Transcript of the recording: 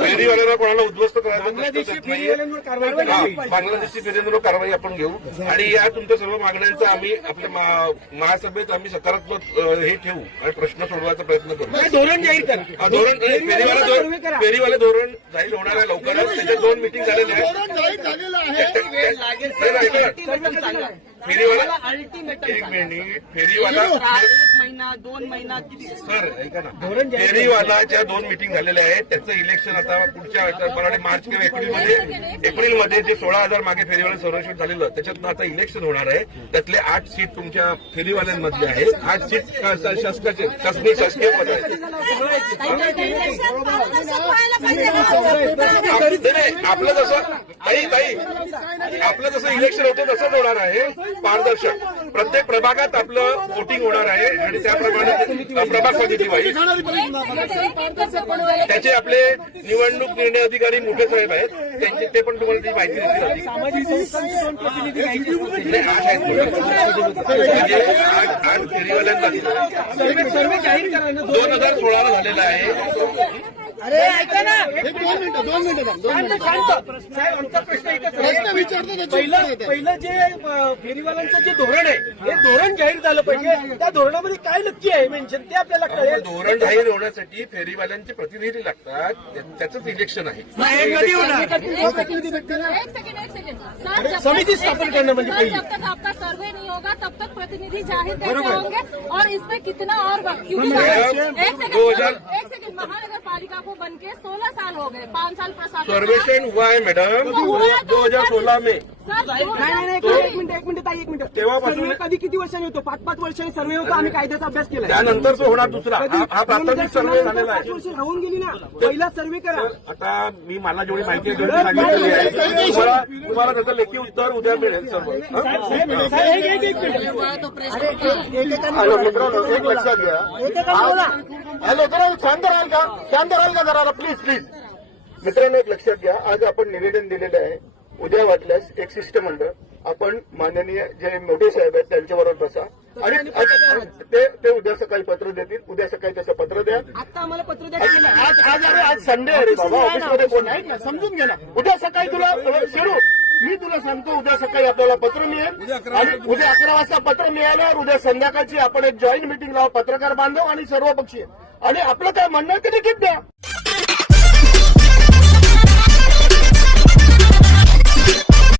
फेरीवाल्यांना कोणाला उद्ध्वस्त करायचं बांगलादेशी फेरीवाल्यांवर कारवाई आपण घेऊ आणि या तुमच्या सर्व मागण्यांचा आम्ही आपल्या महासभेत आम्ही सकारात्मक हे ठेवू आणि प्रश्न सोडवायचा प्रयत्न करू. धोरण जाहीर करा. धोरण फेरीवाला धोरण जाहीर होणार आहे लवकरच. त्याच्या 2 मीटिंग झालेल्या आहेत. फेरीवाला एक मिनिट फेरीवाला 1 महिना 2 महिना किती सर ऐका ना फेरीवालाच्या 2 मीटिंग झालेल्या आहेत. त्याचं इलेक्शन आता पुढच्या मला मार्च किंवा एप्रिलमध्ये जे 16,000 मागे फेरीवाला सर्वेक्षण झालेलं त्याच्यातनं आता इलेक्शन होणार आहे. त्यातले 8 सीट तुमच्या फेरीवाल्यांमधले आहेत. 8 सीट शासकीय पद आहेत. आपलं जसं आपलं जसं इलेक्शन होतं तसंच होणार आहे. पारदर्शक प्रत्येक प्रभागात आपलं वोटिंग होणार आहे आणि त्याप्रमाणे प्रभाग पद्धती होईल. त्याचे आपले निवडणूक निर्णय अधिकारी मोठे साहेब आहेत. त्यांची ते पण तुम्हाला ती माहिती दिली जाते. आज फेरीवाल्यांना 2016 झालेला आहे. अरे ऐका ना 2 मिनिटं साहेब आमचा प्रश्न एकच आहे. पहिलं जे फेरीवाल्यांचं जे धोरण आहे हे धोरण जाहीर झालं पाहिजे. त्या धोरणामध्ये काय नक्की आहे मेन्शन ते आपल्याला कळेल. धोरण जाहीर होण्यासाठी फेरीवाल्यांचे प्रतिनिधी लागतात. त्याचंच इलेक्शन आहे. समिती स्थापन करणं म्हणजे जब तक आपका सर्वे नहीं होगा तब तक प्रतिनिधि जाहिर कैसे होंगे और इसमें कितना और वक्त क्योंकि एक सेकंड महानगर पालिका को बनके 16 साल हो गए. 5 साल प्रशासन सर्वेक्षण हुआ है मैडम 2016 में. नाही एक मिनिट तेव्हापासून कधी किती वर्षांनी होतो 5-5 वर्षांनी सर्वे होतो. आम्ही कायद्याचा अभ्यास केला. त्यानंतर तो होणार दुसरा. हा प्राथमिक सर्वे झालेला 5 आहे. वर्ष राहून गेली ना. पहिला सर्वे करा. आता मला जेवढी माहिती आहे तेवढी सांगितलेली आहे. तुम्हाला त्याचं लेखी उत्तर उद्या मिळेल सर्व. हॅलो मित्रांनो एक लक्षात घ्या. हॅलो जरा शांत राहाल का जरा प्लीज मित्रांनो एक लक्षात घ्या. आज आपण निवेदन दिलेलं आहे. उद्या वाटल्यास एक शिष्टमंडळ आपण माननीय जे मोठे साहेब आहेत त्यांच्याबरोबर बसा आणि ते उद्या सकाळी पत्र देतील. उद्या सकाळी तसं पत्र द्या. आता आम्हाला पत्र द्या. आज संडे आहे बाबा ऑफिसमध्ये कोण नाही ना समजून घ्या ना. उद्या सकाळी तुला शिरू मी तुला सांगतो उद्या सकाळी आपल्याला पत्र मिळेल आणि उद्या 11 वाजता पत्र मिळाल्यावर उद्या संध्याकाळची आपण एक जॉईंट मिटिंग लावू पत्रकार बांधव आणि सर्व पक्षीय आणि आपलं काय म्हणणं आहे ते लिखित द्या.